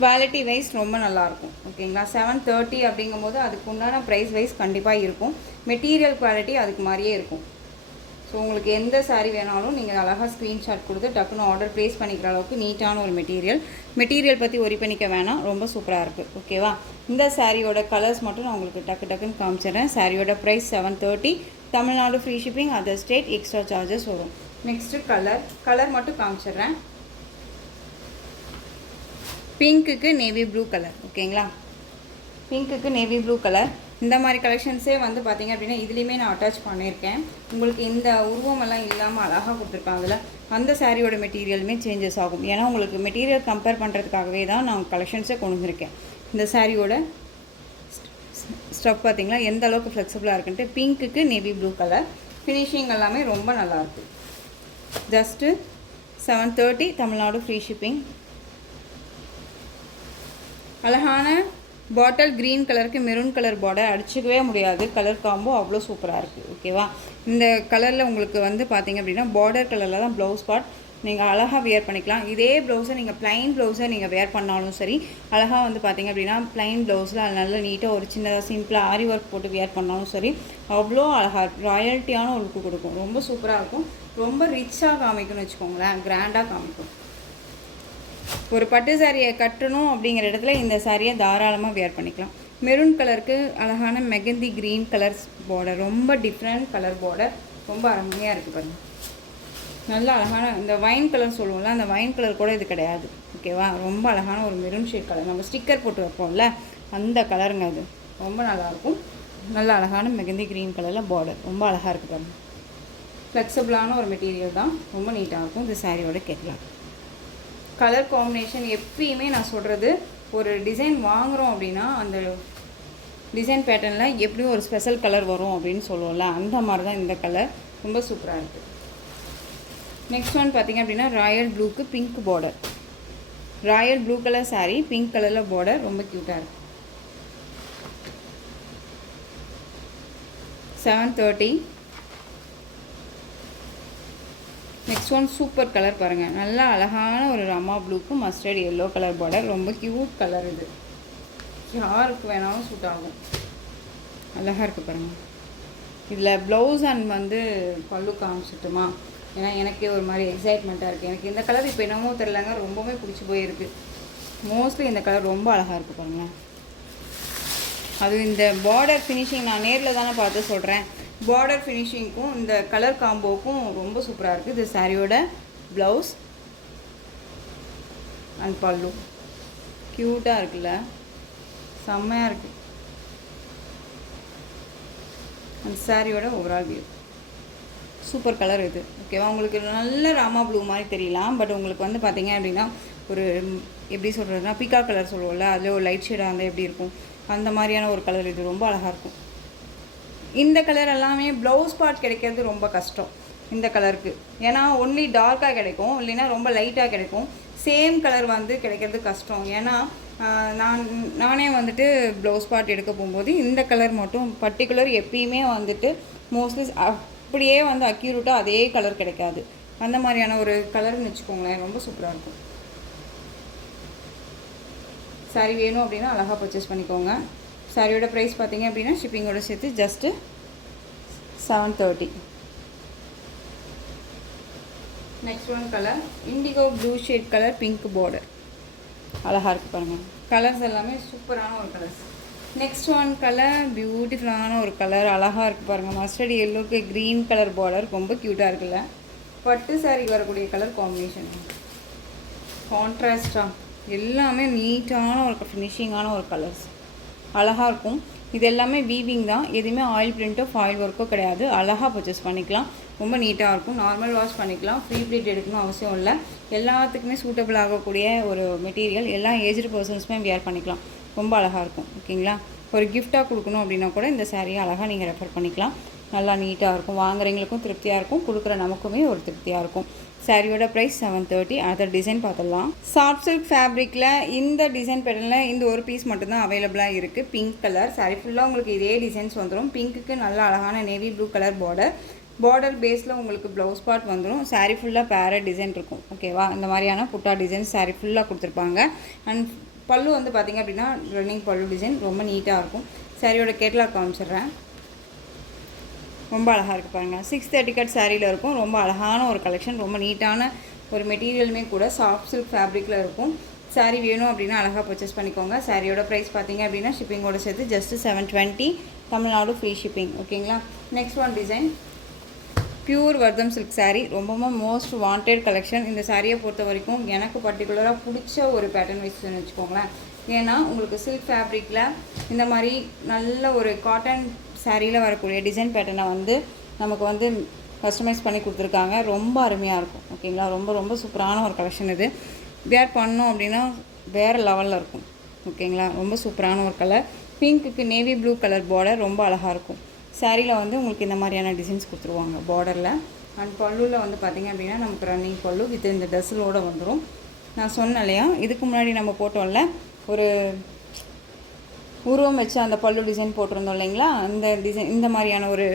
குவாலிட்டி வைஸ் ரொம்ப நல்லாயிருக்கும். ஓகேங்களா, 730 அப்படிங்கும்போது அதுக்கு உண்டான ப்ரைஸ் வைஸ் கண்டிப்பாக இருக்கும். மெட்டீரியல் குவாலிட்டி அதுக்கு மாதிரியே இருக்கும். ஸோ உங்களுக்கு எந்த சாரீ வேணாலும் நீங்கள் அழகாக ஸ்க்ரீன்ஷாட் கொடுத்து டக்குன்னு ஆர்டர் ப்ளேஸ் பண்ணிக்கிற அளவுக்கு நீட்டான ஒரு மெட்டீரியல் பற்றி ஒரி பண்ணிக்க வேணாம், ரொம்ப சூப்பராக இருக்குது. ஓகேவா, இந்த சாரியோட கலர்ஸ் மட்டும் நான் உங்களுக்கு டக்குன்னு காமிச்சிடுறேன். சாரியோட price 730, Tamil Nadu free shipping, other state extra charges வரும். நெக்ஸ்ட்டு கலர் மட்டும் காமிச்சிடுறேன். பிங்க்குக்கு நேவி ப்ளூ கலர். ஓகேங்களா, பிங்க்குக்கு நேவி ப்ளூ கலர். இந்த மாதிரி கலெக்ஷன்ஸே வந்து பார்த்திங்க அப்படின்னா இதுலேயுமே நான் அட்டாச் பண்ணியிருக்கேன். உங்களுக்கு இந்த உருவமெல்லாம் இல்லாமல் அழகாக கொடுத்துருக்காங்கல்ல, அந்த சாரியோட மெட்டீரியலுமே சேஞ்சஸ் ஆகும். ஏன்னா உங்களுக்கு மெட்டீரியல் கம்பேர் பண்ணுறதுக்காகவே தான் நான் கலெக்ஷன்ஸே கொண்டு வந்திருக்கேன். இந்த சாரியோட ஸ்டஃப் பார்த்திங்களா எந்த அளவுக்கு ஃப்ளெக்சிபிளாக இருக்குன்ட்டு. பிங்க்குக்கு நேவி ப்ளூ கலர். ஃபினிஷிங் எல்லாமே ரொம்ப நல்லாயிருக்கு. Just 730 Tamil Nadu free shipping. அழகான பாட்டில் க்ரீன் கலருக்கு மெரூன் கலர் பார்டர், அடிச்சிக்கவே முடியாது. கலர் காம்போ அவ்வளோ சூப்பராக இருக்குது. ஓகேவா? இந்த கலரில் உங்களுக்கு வந்து பார்த்திங்க அப்படின்னா பார்டர் கலரில் தான் ப்ளவுஸ் பார்ட். நீங்கள் அழகாக வியர் பண்ணிக்கலாம். இதே ப்ளவுஸை நீங்கள் ப்ளைன் ப்ளவுஸை நீங்கள் வியர் பண்ணாலும் சரி, அழகாக வந்து பார்த்திங்க அப்படின்னா ப்ளைன் ப்ளவுஸில் அது நல்லா நீட்டாக ஒரு சின்னதாக சிம்பிளாக ஆரி ஒர்க் போட்டு வியர் பண்ணாலும் சரி, அவ்வளோ அழகாக இருக்கும். ராயல்ட்டியான ஒரு லுக்கு கொடுக்கும். ரொம்ப சூப்பராக இருக்கும். ரொம்ப ரிச்சாக காமிக்கும்னு வச்சுக்கோங்களேன். கிராண்டாக காமிக்கும். ஒரு பட்டு சாரியை கட்டணும் அப்படிங்கிற இடத்துல இந்த சாரியை தாராளமாக வியர் பண்ணிக்கலாம். மெரூன் கலருக்கு அழகான மெகந்தி க்ரீன் கலர்ஸ் பார்டர், ரொம்ப டிஃப்ரெண்ட் கலர் பார்டர், ரொம்ப அருமையாக இருக்குது பாருங்கள். நல்லா அழகான இந்த வைன் கலர் சொல்லுவோம்ல, அந்த வைன் கலர் கூட இது கிடையாது. ஓகேவா? ரொம்ப அழகான ஒரு மெரூன் ஷேட் கலர், நம்ம ஸ்டிக்கர் போட்டு வைப்போம்ல அந்த கலருங்க. அது ரொம்ப நல்லாயிருக்கும். நல்லா அழகான மெகந்தி க்ரீன் கலரில் பார்டர், ரொம்ப அழகாக இருக்குது பாருங்கள். ஃப்ளெக்சிபிளான ஒரு மெட்டீரியல் தான், ரொம்ப நீட்டாக இருக்கும். இந்த சாரியோட கேட்கலாம். கலர் காம்பினேஷன் எப்பயுமே நான் சொல்கிறது, ஒரு டிசைன் வாங்குகிறோம் அப்படின்னா அந்த டிசைன் பேட்டர்னில் எப்படியும் ஒரு ஸ்பெஷல் கலர் வரும் அப்படின்னு சொல்லுவோம்ல, அந்த மாதிரி தான் இந்த கலர். ரொம்ப சூப்பராக இருக்குது. நெக்ஸ்ட் ஒன் பார்த்திங்க அப்படின்னா ராயல் ப்ளூக்கு pink border. Royal blue colour sari, pink கலரில் பார்டர், ரொம்ப க்யூட்டாக இருக்குது. 730. நெக்ஸ்ட் ஒன் சூப்பர் கலர் பாருங்கள். நல்லா அழகான ஒரு ரமா ப்ளூக்கு மஸ்டர்ட் எல்லோ கலர் பார்டர், ரொம்ப க்யூட் கலர். இது யாருக்கு வேணாலும் சூட் ஆகும். அழகாக இருக்குது பாருங்கள். இதில் ப்ளவுஸ் அண்ட் வந்து பல்லு காமிச்சிட்டுமா, ஏன்னா எனக்கே ஒரு மாதிரி எக்ஸைட்மெண்ட்டாக இருக்குது. எனக்கு இந்த கலர் இப்போ என்னமோ தெரிலங்க, ரொம்பவே பிடிச்சி போயிருக்கு. மோஸ்ட்லி இந்த கலர் ரொம்ப அழகாக இருக்குது பாருங்கள். அது இந்த பார்டர் ஃபினிஷிங் நான் நேரில் தானே பார்த்து சொல்கிறேன். பார்டர் ஃபினிஷிங்க்கும் இந்த கலர் காம்போவுக்கும் ரொம்ப சூப்பராக இருக்குது. இது சாரியோட ப்ளவுஸ் அண்ட் பல்லு க்யூட்டாக இருக்குல்ல, செம்மையாக இருக்குது. அந்த சாரியோட ஓவரால் வியூ சூப்பர் கலர் இது. ஓகேவா? உங்களுக்கு நல்ல ராமா ப்ளூ மாதிரி தெரியலாம். பட் உங்களுக்கு வந்து பார்த்திங்க அப்படின்னா ஒரு எப்படி சொல்கிறதுனா பீக்கா கலர் சொல்லுவோம்ல, அதில் ஒரு லைட் ஷேடாக இருந்தால் எப்படி இருக்கும், அந்த மாதிரியான ஒரு கலர். இது ரொம்ப அழகாக இருக்கும். இந்த கலர் எல்லாமே ப்ளவுஸ் பார்ட் கிடைக்கிறது ரொம்ப கஷ்டம் இந்த கலருக்கு. ஏன்னா ஒன்லி டார்க்காக கிடைக்கும், இல்லைன்னா ரொம்ப லைட்டாக கிடைக்கும். சேம் கலர் வந்து கிடைக்கிறது கஷ்டம். ஏன்னா நானே வந்துட்டு ப்ளவுஸ் பார்ட் எடுக்க போகும்போது இந்த கலர் மட்டும் பர்டிகுலர் எப்பயுமே வந்துட்டு மோஸ்ட்லி அப்படியே வந்து அக்யூரேட்டாக அதே கலர் கிடைக்காது. அந்த மாதிரியான ஒரு கலர்னு வச்சுக்கோங்களேன். ரொம்ப சூப்பராக இருக்கும். சாரி வேணும் அப்படின்னா அழகாக பர்ச்சேஸ் பண்ணிக்கோங்க. சாரியோட ப்ரைஸ் பார்த்தீங்க அப்படின்னா ஷிப்பிங்கோட சேர்த்து just 730. Next one colour indigo blue shade colour, pink border, அழகாக இருக்குது பாருங்கள். கலர்ஸ் எல்லாமே சூப்பரான ஒரு கலர்ஸ். நெக்ஸ்ட் ஒன் கலர் பியூட்டிஃபுல்லான ஒரு கலர், அழகாக இருக்குது பாருங்கள். மஸ்டர்ட் எல்லோக்கு க்ரீன் கலர் பார்டர், ரொம்ப க்யூட்டாக இருக்குல்ல. பட்டு சாரிக்கு வரக்கூடிய கலர் காம்பினேஷன், கான்ட்ராஸ்டாக எல்லாமே நீட்டான ஒரு ஃபினிஷிங்கான ஒரு கலர்ஸ், அழகாக இருக்கும். இது எல்லாமே வீவிங் தான், எதுவுமே ஆயில் பிரிண்ட்டோ ஃபாயில் ஒர்க்கோ கிடையாது. அழகாக பர்ச்சேஸ் பண்ணிக்கலாம். ரொம்ப நீட்டாக இருக்கும். நார்மல் வாஷ் பண்ணிக்கலாம். ஃப்ரீ ப்ளீட் எடுக்கணும் அவசியம் இல்லை. எல்லாத்துக்குமே சூட்டபிள் ஆகக்கூடிய ஒரு மெட்டீரியல். எல்லா ஏஜ்டு பர்சன்ஸுமே வியர் பண்ணிக்கலாம். ரொம்ப அழகாக இருக்கும். ஓகேங்களா? ஒரு கிஃப்டாக கொடுக்கணும் அப்படின்னா கூட இந்த சாரியை அழகாக நீங்கள் ரெஃபர் பண்ணிக்கலாம். நல்லா நீட்டாக இருக்கும். வாங்குறவங்களுக்கும் திருப்தியாக இருக்கும், கொடுக்குற நமக்குமே ஒரு திருப்தியாக இருக்கும். சாரியோட ப்ரைஸ் 730. அதர் டிசைன் பார்த்துடலாம். சாஃப்ட் சில்க் ஃபேப்ரிக்கில் இந்த டிசைன் பேட்டர்னில் இந்த ஒரு பீஸ் மட்டும்தான் அவைலபிளாக இருக்குது. பிங்க் கலர் சாரி ஃபுல்லாக உங்களுக்கு இதே டிசைன்ஸ் வந்துடும். பிங்க்குக்கு நல்ல அழகான நேவி ப்ளூ கலர் பார்டர் பேஸில் உங்களுக்கு ப்ளவுஸ் பார்ட் வந்துடும். சாரி ஃபுல்லாக பேரட் டிசைன் இருக்கும். ஓகேவா? இந்த மாதிரியான புட்டா டிசைன் சாரி ஃபுல்லாக கொடுத்துருப்பாங்க. அண்ட் பல்லு வந்து பார்த்திங்க அப்படின்னா ரன்னிங் பல்லு டிசைன், ரொம்ப நீட்டாக இருக்கும். சாரியோட கேட்லாக் காமிச்சிடுறேன். ரொம்ப அழகாக இருக்குது பாருங்கள். 630 கட் சாரியில் இருக்கும். ரொம்ப அழகான ஒரு கலெக்ஷன், ரொம்ப நீட்டான ஒரு மெட்டீரியலுமே கூட சாஃப்ட் சில்க் ஃபேப்ரிக்கில் இருக்கும். சாரி வேணும் அப்படின்னா அழகாக பர்ச்சேஸ் பண்ணிக்கோங்க. சாரியோட ப்ரைஸ் பார்த்தீங்க அப்படின்னா ஷிப்பிங்கோட சேர்த்து ஜஸ்ட்டு 720, தமிழ்நாடு ஃப்ரீ ஷிப்பிங். ஓகேங்களா? நெக்ஸ்ட் ஒன் டிசைன் பியூர் வர்தம் சில்க் சாரீ, ரொம்பவே மோஸ்ட் வாண்டட் கலெக்ஷன். இந்த சாரியை பொறுத்த வரைக்கும் எனக்கு பர்டிகுலராக பிடிச்ச ஒரு பேட்டர்ன் வைஸ்ன்னு வச்சுக்கோங்களேன். ஏன்னா உங்களுக்கு சில்க் ஃபேப்ரிக்கில் இந்த மாதிரி நல்ல ஒரு காட்டன் சாரியில் வரக்கூடிய டிசைன் பேட்டர்னை வந்து நமக்கு வந்து கஸ்டமைஸ் பண்ணி கொடுத்துருக்காங்க. ரொம்ப அருமையாக இருக்கும். ஓகேங்களா? ரொம்ப ரொம்ப சூப்பரான ஒரு கலெக்ஷன். இது வேர் பண்ணோம் அப்படின்னா வேறு லெவலில் இருக்கும். ஓகேங்களா? ரொம்ப சூப்பரான ஒரு கலர். பிங்க்குக்கு நேவி ப்ளூ கலர் பார்டர், ரொம்ப அழகாக இருக்கும். சாரியில் வந்து உங்களுக்கு இந்த மாதிரியான டிசைன்ஸ் கொடுத்துருவாங்க பார்டரில். அண்ட் பல்லுவில் வந்து பார்த்திங்க அப்படின்னா நமக்கு ரன்னிங் பல்லு வித் இந்த டஸ்ஸலோடு வந்துடும். நான் சொன்னேன் இல்லையா, இதுக்கு முன்னாடி நம்ம போட்டோம்ல ஒரு உருவம் வச்சு அந்த பல்லு டிசைன் போட்டிருந்தோம் இல்லைங்களா, அந்த டிசைன் இந்த மாதிரியான ஒரு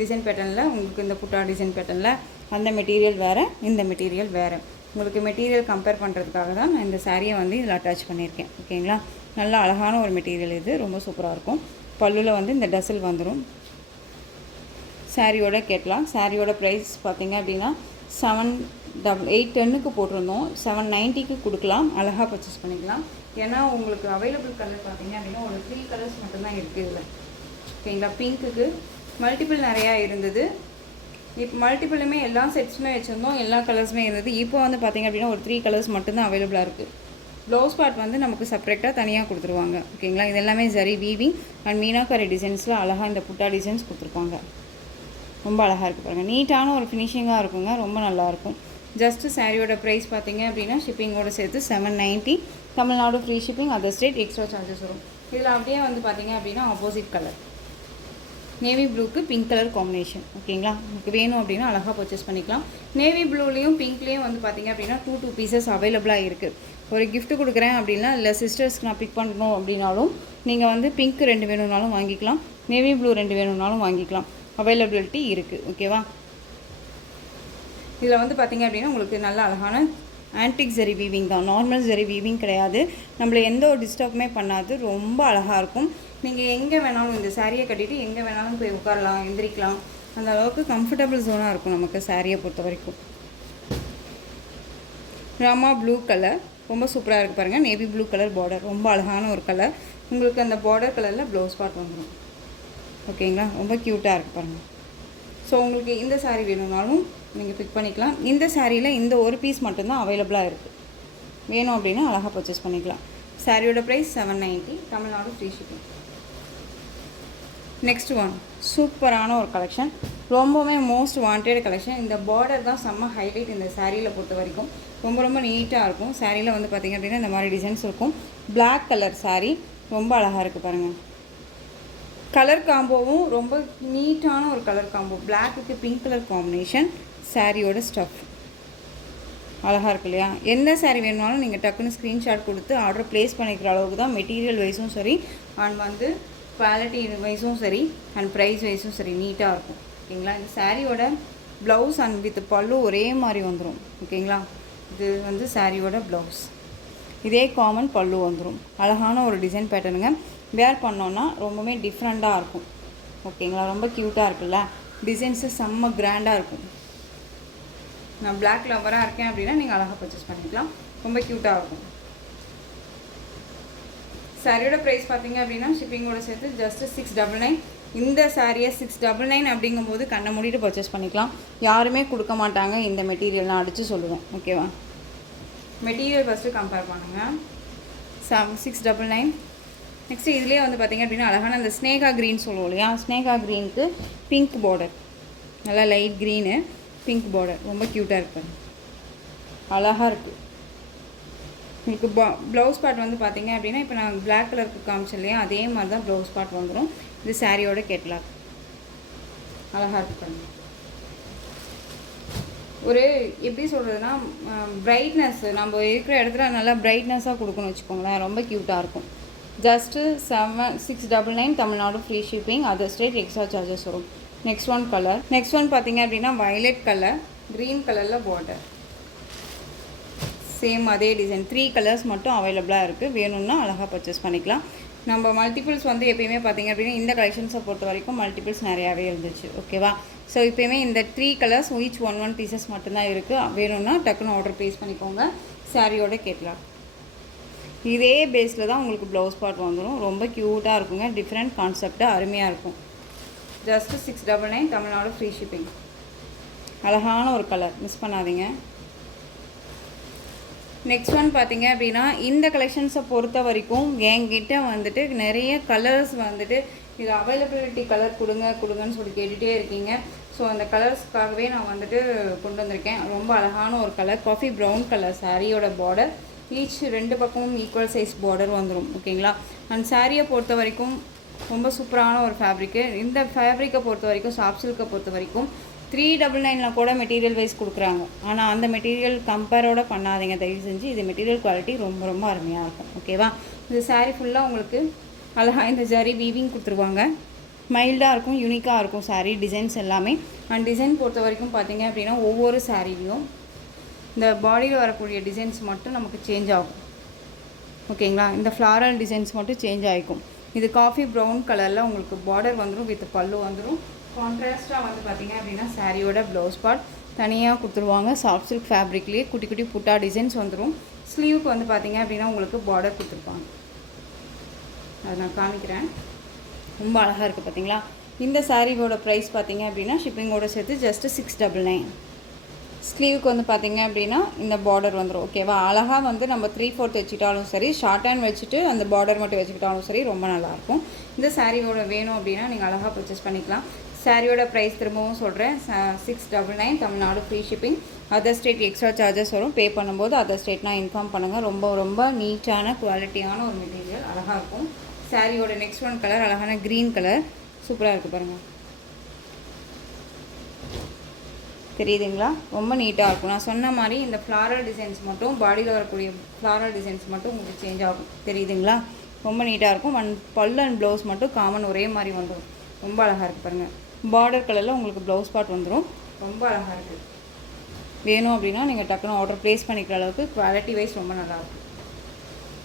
டிசைன் பேட்டர்னில் உங்களுக்கு இந்த புட்டா டிசைன் பேட்டர்னில் அந்த மெட்டீரியல் வேறு, இந்த மெட்டீரியல் வேறு. உங்களுக்கு மெட்டீரியல் கம்பேர் பண்ணுறதுக்காக தான் நான் இந்த சாரியை வந்து இதில் அட்டாச் பண்ணியிருக்கேன். ஓகேங்களா, நல்லா அழகான ஒரு மெட்டீரியல், இது ரொம்ப சூப்பராக இருக்கும். பல்லுவில் வந்து இந்த டசல் வந்துடும். சாரியோட கேட்கலாம். சாரியோட ப்ரைஸ் பார்த்திங்க அப்படின்னா 7,810க்கு போட்டிருந்தோம், 790க்கு கொடுக்கலாம். அழகாக பர்ச்சேஸ் பண்ணிக்கலாம். ஏன்னா உங்களுக்கு அவைலபிள் கலர் பார்த்திங்க அப்படின்னா ஒரு 3 கலர்ஸ் மட்டும்தான் இருக்குது இதில். ஓகேங்களா, பிங்க்குக்கு மல்டிபிள் நிறையா இருந்தது. இப்போ மல்டிபிளுமே எல்லா செட்ஸுமே வச்சுருந்தோம், எல்லா கலர்ஸுமே இருந்தது. இப்போ வந்து பார்த்திங்க அப்படின்னா ஒரு 3 கலர்ஸ் மட்டும்தான் அவைலபிளாக இருக்குது. ப்ளவுஸ் பார்ட் வந்து நமக்கு செப்பரேட்டாக தனியாக கொடுத்துருவாங்க. ஓகேங்களா, இது எல்லாமே ஜரி வீவிங் அண்ட் மீனாக்கரி டிசைன்ஸில் அழகாக இந்த புட்டா டிசைன்ஸ் கொடுத்துருப்பாங்க. ரொம்ப அழகாக இருக்குது பாருங்கள், நீட்டான ஒரு ஃபினிஷிங்காக இருக்குங்க, ரொம்ப நல்லாயிருக்கும். ஜஸ்ட்டு சாரியோட ப்ரைஸ் பார்த்திங்க அப்படின்னா ஷிப்பிங்கோடு சேர்த்து 790. Tamil Nadu free shipping, other state extra charges வரும். இதில் அப்படியே வந்து பார்த்திங்க அப்படின்னா ஆப்போசிட் கலர் நேவி ப்ளூக்கு பிங்க் கலர் காம்பினேஷன். ஓகேங்களா, உங்களுக்கு வேணும் அப்படின்னா அழகாக பர்ச்சேஸ் பண்ணிக்கலாம். நேவி ப்ளூலேயும் பிங்க்லேயும் வந்து பார்த்திங்க அப்படின்னா 2 பீசஸ் அவைலபிளாக இருக்குது. ஒரு கிஃப்ட் கொடுக்குறேன் அப்படின்னா இல்லை சிஸ்டர்ஸ்க்கு நான் பிக் பண்ணணும் அப்படின்னாலும் நீங்கள் வந்து பிங்க் 2 வேணும்னாலும் வாங்கிக்கலாம், நேவி ப்ளூ 2 வேணும்னாலும் வாங்கிக்கலாம். அவைலபிலிட்டி இருக்குது. ஓகேவா, இதில் வந்து பார்த்திங்க அப்படின்னா உங்களுக்கு நல்ல அழகான ஆன்டிக் ஜரி வீவிங் தான், நார்மல் ஜரி வீவிங் கிடையாது. நம்மளை எந்த ஒரு டிஸ்டர்புமே பண்ணாது, ரொம்ப அழகாக இருக்கும். நீங்கள் எங்கே வேணாலும் இந்த சாரியை கட்டிட்டு எங்கே வேணாலும் போய் உட்காரலாம், எந்திரிக்கலாம். அந்த அளவுக்கு கம்ஃபர்டபுள் ஜோனாக இருக்கும் நமக்கு சாரியை பொறுத்த வரைக்கும். ராமா ப்ளூ கலர் ரொம்ப சூப்பராக இருக்குது பாருங்கள். நேவி ப்ளூ கலர் பார்டர், ரொம்ப அழகான ஒரு கலர். உங்களுக்கு அந்த பார்டர் கலரில் ப்ளவுஸ் பார்ட் வந்துடும். ஓகேங்களா, ரொம்ப க்யூட்டாக இருக்குது பாருங்கள். ஸோ உங்களுக்கு இந்த சாரீ வேணும்னாலும் நீங்கள் பிக் பண்ணிக்கலாம். இந்த சாரியில் இந்த ஒரு பீஸ் மட்டும்தான் அவைலபிளாக இருக்குது. வேணும் அப்படின்னா அழகாக பர்ச்சேஸ் பண்ணிக்கலாம். சாரியோட price 790, Tamil Nadu free shipping. Next one சூப்பரான ஒரு கலெக்ஷன், ரொம்பவுமே மோஸ்ட் வாண்டட் கலெக்ஷன். இந்த பார்டர் தான் செம்ம ஹைலைட் இந்த சாரியில் பொறுத்த வரைக்கும். ரொம்ப ரொம்ப நீட்டாக இருக்கும். சாரியில் வந்து பார்த்திங்க அப்படின்னா இந்த மாதிரி டிசைன்ஸ் இருக்கும். பிளாக் கலர் சாரீ ரொம்ப அழகாக இருக்குது பாருங்கள். கலர் காம்போவும் ரொம்ப நீட்டான ஒரு கலர் காம்போ. பிளாக்குக்கு பிங்க் கலர் காம்பினேஷன். சாரியோட ஸ்டஃப் அழகாக இருக்கு இல்லையா. எந்த சாரீ வேணுனாலும் நீங்கள் டக்குன்னு ஸ்க்ரீன்ஷாட் கொடுத்து ஆர்டர் ப்ளேஸ் பண்ணிக்கிற அளவுக்கு தான் மெட்டீரியல் வைஸும் சரி அண்ட் வந்து குவாலிட்டி வைஸும் சரி அண்ட் ப்ரைஸ் வைஸும் சரி நீட்டாக இருக்கும். ஓகேங்களா, இந்த சாரியோட ப்ளவுஸ் அண்ட் வித் பல்லு ஒரே மாதிரி வந்துடும். ஓகேங்களா, இது வந்து சாரியோட ப்ளவுஸ், இதே காமன் பல்லு வந்துடும். அழகான ஒரு டிசைன் பேட்டர்னுங்க. வேர் பண்ணோன்னா ரொம்பவே டிஃப்ரெண்ட்டாக இருக்கும். ஓகேங்களா, ரொம்ப க்யூட்டாக இருக்குல்ல. டிசைன்ஸு செம்ம கிராண்டாக இருக்கும். நான் பிளாக் லவராக இருக்கேன் அப்படின்னா நீங்கள் அழகாக பர்ச்சேஸ் பண்ணிக்கலாம். ரொம்ப க்யூட்டாக இருக்கும். சாரியோட ப்ரைஸ் பார்த்தீங்க அப்படின்னா ஷிப்பிங்கோட சேர்த்து ஜஸ்ட்டு 699. இந்த சாரியை 699 அப்படிங்கும்போது கண்ணை மூடிட்டு பர்ச்சேஸ் பண்ணிக்கலாம். யாருமே கொடுக்க மாட்டாங்க இந்த மெட்டீரியல், நான் அடித்து சொல்லுவேன். ஓகேவா, மெட்டீரியல் ஃபஸ்ட்டு கம்பேர் பண்ணுங்கள். 699. நெக்ஸ்ட்டு இதுலேயே வந்து பார்த்திங்க அப்படின்னா அழகான அந்த ஸ்னேகா க்ரீன் சொல்லுவோம் இல்லையா, ஸ்னேகா க்ரீனுக்கு பிங்க் பார்டர், நல்லா லைட் க்ரீனு பிங்க் பார்டர், ரொம்ப க்யூட்டாக இருக்குது, அழகாக இருக்குது. உங்களுக்கு ப்ளவுஸ் பார்ட் வந்து பார்த்திங்க அப்படின்னா இப்போ நான் பிளாக் கலருக்கு காமிச்சேன் இல்லையா, அதே மாதிரி தான் ப்ளவுஸ் பார்ட் வந்துடும். இது சாரியோட கேட்லாக், அழகாக இருக்குது பாருங்கள். ஒரு எப்படி சொல்கிறதுனா பிரைட்னஸ், நம்ம இருக்கிற இடத்துல நல்லா பிரைட்னஸாக கொடுக்கணும்னு வச்சுக்கோங்களேன், ரொம்ப க்யூட்டாக இருக்கும். Just 699 Tamil Nadu free shipping, other state extra charges வரும். Next one colour, next one பார்த்திங்க அப்படின்னா வயலட் கலர், க்ரீன் கலரில் பார்டர், சேம் அதே டிசைன். 3 கலர்ஸ் மட்டும் அவைலபிளாக இருக்குது. வேணும்னா அழகாக பர்ச்சேஸ் பண்ணிக்கலாம். நம்ம மல்டிபிள்ஸ் வந்து எப்பயுமே பார்த்திங்க அப்படின்னா இந்த கலெக்ஷன்ஸை பொறுத்த வரைக்கும் மல்டிபிள்ஸ் நிறையாவே இருந்துச்சு. ஓகேவா, ஸோ இப்போயுமே இந்த 3 கலர்ஸ் ஈச் 1 பீசஸ் மட்டும்தான் இருக்குது. வேணும்னா டக்குன்னு ஆர்டர் ப்ளேஸ் பண்ணிக்கோங்க. சாரியோட கேட்லாம் இதே பேஸில் தான் உங்களுக்கு ப்ளவுஸ் பார்ட் வந்துடும். ரொம்ப க்யூட்டாக இருக்குங்க, டிஃப்ரெண்ட் கான்செப்டாக அருமையாக இருக்கும். Just 699 Tamil Nadu free shipping. அழகான ஒரு கலர், மிஸ் பண்ணாதீங்க. நெக்ஸ்ட் ஒன் பார்த்திங்க அப்படின்னா இந்த கலெக்ஷன்ஸை பொறுத்த வரைக்கும் என்கிட்ட வந்துட்டு நிறைய கலர்ஸ் வந்துட்டு இது அவைலபிலிட்டி கலர் கொடுங்கன்னு சொல்லி கேட்டுகிட்டே இருக்கீங்க. ஸோ அந்த கலர்ஸ்க்காகவே நான் வந்துட்டு கொண்டு வந்திருக்கேன். ரொம்ப அழகான ஒரு கலர், காஃபி ப்ரௌன் கலர் சாரியோட பார்டர், ஈச் 2 பக்கமும் ஈக்குவல் சைஸ் பார்டர் வந்துடும். ஓகேங்களா, அண்ட் சாரியை பொறுத்த வரைக்கும் ரொம்ப சூப்பரான ஒரு ஃபேப்ரிக்கு. இந்த ஃபேப்ரிக்கை பொறுத்த வரைக்கும், சாஃப்ட் சில்கை பொறுத்த வரைக்கும் 399 கூட மெட்டீரியல் வைஸ் கொடுக்குறாங்க. ஆனால் அந்த மெட்டீரியல் கம்பேரோட பண்ணாதீங்க தயவு செஞ்சு. இது மெட்டீரியல் குவாலிட்டி ரொம்ப ரொம்ப அருமையாக இருக்கும். ஓகேவா? இந்த சாரீ ஃபுல்லாக உங்களுக்கு அழகாக இந்த ஜரி வீவிங் கொடுத்துருவாங்க. மைல்டாக இருக்கும், யூனிக்காக இருக்கும் சாரீ டிசைன்ஸ் எல்லாமே. அண்ட் டிசைன் பொறுத்த வரைக்கும் பார்த்தீங்க அப்படின்னா ஒவ்வொரு சாரீலையும் இந்த பாடியில் வரக்கூடிய டிசைன்ஸ் மட்டும் நமக்கு சேஞ்ச் ஆகும். ஓகேங்களா? இந்த ஃப்ளாரல் டிசைன்ஸ் மட்டும் சேஞ்ச் ஆகிக்கும். இது காஃபி ப்ரௌன் கலரில் உங்களுக்கு பார்டர் வந்துடும், வித் பல்லு வந்துடும். கான்ட்ராஸ்ட்டாக வந்து பார்த்திங்க அப்படின்னா சாரியோட ப்ளவுஸ் பார்ட் தனியாக கொடுத்துருவாங்க. சாஃப்ட் சில்க் ஃபேப்ரிக்லேயே குட்டி குட்டி புட்டா டிசைன்ஸ் வந்துடும். ஸ்லீவுக்கு வந்து பார்த்திங்க அப்படின்னா உங்களுக்கு பார்டர் கொடுத்துருப்பாங்க. அதை நான் காமிக்கிறேன். ரொம்ப அழகாக இருக்குது பார்த்தீங்களா? இந்த சாரியோட ப்ரைஸ் பார்த்திங்க அப்படின்னா ஷிப்பிங்கோட சேர்த்து ஜஸ்ட்டு 699. ஸ்லீவுக்கு வந்து பார்த்திங்க அப்படின்னா இந்த பார்டர் வந்துடும். ஓகேவா? அழகாக வந்து நம்ம 3/4 வச்சுக்கிட்டாலும் சரி, ஷார்ட் ஹேண்ட் வச்சுட்டு அந்த பார்டர் மட்டும் வச்சுக்கிட்டாலும் சரி, ரொம்ப நல்லாயிருக்கும். இந்த சாரியோட வேணும் அப்படின்னா நீங்கள் அழகாக பர்ச்சேஸ் பண்ணிக்கலாம். சாரியோட ப்ரைஸ் திரும்பவும் சொல்கிறேன், 699. Tamil Nadu free shipping. Other state extra charges வரும். பே பண்ணும்போது அதர் ஸ்டேட்னால் இன்ஃபார்ம் பண்ணுங்கள். ரொம்ப ரொம்ப நீட்டான குவாலிட்டியான ஒரு மெட்டீரியல், அழகாக இருக்கும். சாரியோட நெக்ஸ்ட் ஒன் கலர் அழகான க்ரீன் கலர், சூப்பராக இருக்குது பாருங்கள். தெரியுதுங்களா? ரொம்ப நீட்டாக இருக்கும். நான் சொன்ன மாதிரி இந்த ஃப்ளாரல் டிசைன்ஸ் மட்டும், பாடியில் வரக்கூடிய ஃப்ளாரல் டிசைன்ஸ் மட்டும் உங்களுக்கு சேஞ்ச் ஆகும். தெரியுதுங்களா? ரொம்ப நீட்டாக இருக்கும். பல்லு அண்ட் ப்ளவுஸ் மட்டும் காமன் ஒரே மாதிரி வந்துடும். ரொம்ப அழகாக இருக்குது பாருங்கள். பார்டர் கலரில் உங்களுக்கு ப்ளவுஸ் பார்ட் வந்துடும். ரொம்ப அழகாக இருக்குது. வேணும் அப்படின்னா நீங்கள் டக்குன்னு ஆர்டர் ப்ளேஸ் பண்ணிக்கிற அளவுக்கு குவாலிட்டி வைஸ் ரொம்ப நல்லாயிருக்கும்.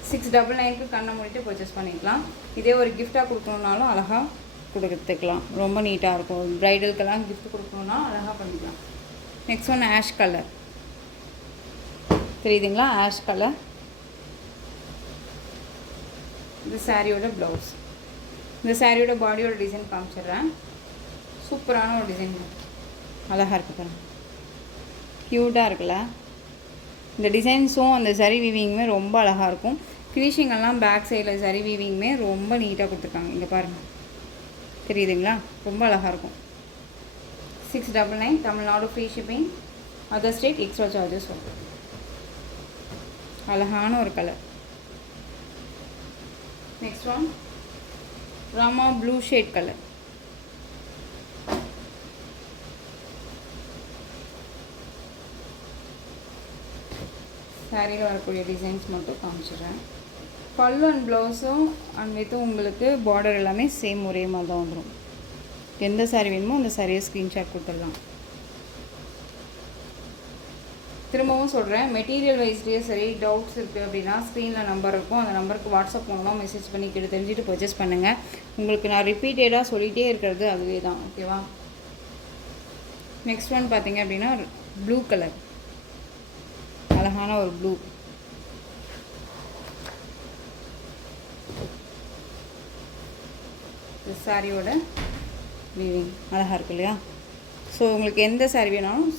699க்கு கண்ணை மூடிட்டு பர்ச்சேஸ் பண்ணிக்கலாம். இதே ஒரு கிஃப்டாக கொடுக்கணுன்னாலும் அழகாக கொடுத்துக்கலாம். ரொம்ப நீட்டாக இருக்கும். ப்ரைடலுக்கெல்லாம் கிஃப்ட் கொடுக்கணுன்னா அழகாக பண்ணிக்கலாம். Next one ash colour. தெரியுதுங்களா? Ash colour. இந்த சாரியோட ப்ளவுஸ். இந்த சாரியோட பாடியோட டிசைன் காமிச்சிடுறேன். சூப்பரான ஒரு டிசைன், அழகாக இருக்குது பாருங்கள். க்யூட்டாக இருக்குல்ல? இந்த டிசைன்ஸும் அந்த சரி வீவிங்குமே ரொம்ப அழகாக இருக்கும். ஃபினிஷிங் எல்லாம் பேக் சைடில் சரி வீவிங்குமே ரொம்ப நீட்டாக கொடுத்துருக்காங்க. இங்கே பாருங்கள், தெரியுதுங்களா? ரொம்ப அழகாக இருக்கும். 699. Tamil Nadu free shipping. Other state extra charges வரும். அழகான ஒரு colour. Next one Rama blue shade colour. சாரியில் வரக்கூடிய டிசைன்ஸ் மட்டும் காமிச்சிடுறேன். பல்லு அண்ட் ப்ளவுஸும் அண்ட் வித்து உங்களுக்கு பார்டர் எல்லாமே சேம் ஒரே மாதிரி தான் வந்துடும். எந்த சாரீ வேணுமோ அந்த சாரியை ஸ்க்ரீன்ஷாட் கொடுத்துடலாம். திரும்பவும் சொல்கிறேன், மெட்டீரியல் வைஸ்லேயே சரி, டவுட்ஸ் இருக்குது அப்படின்னா ஸ்க்ரீனில் நம்பர் இருக்கும். அந்த நம்பருக்கு வாட்ஸ்அப் மூலமாக மெசேஜ் பண்ணி கேட்டு தெரிஞ்சுட்டு பர்ச்சேஸ் பண்ணுங்கள். உங்களுக்கு நான் ரிப்பீட்டடாக சொல்லிகிட்டே இருக்கிறது அதுவே தான். ஓகேவா? நெக்ஸ்ட் ஒன் பார்த்திங்க அப்படின்னா ப்ளூ கலர், அழகான ஒரு ப்ளூ. சாரியோட வீவிங் அழகாக இருக்கு இல்லையா? ஸோ உங்களுக்கு எந்த சாரி வேணாலும்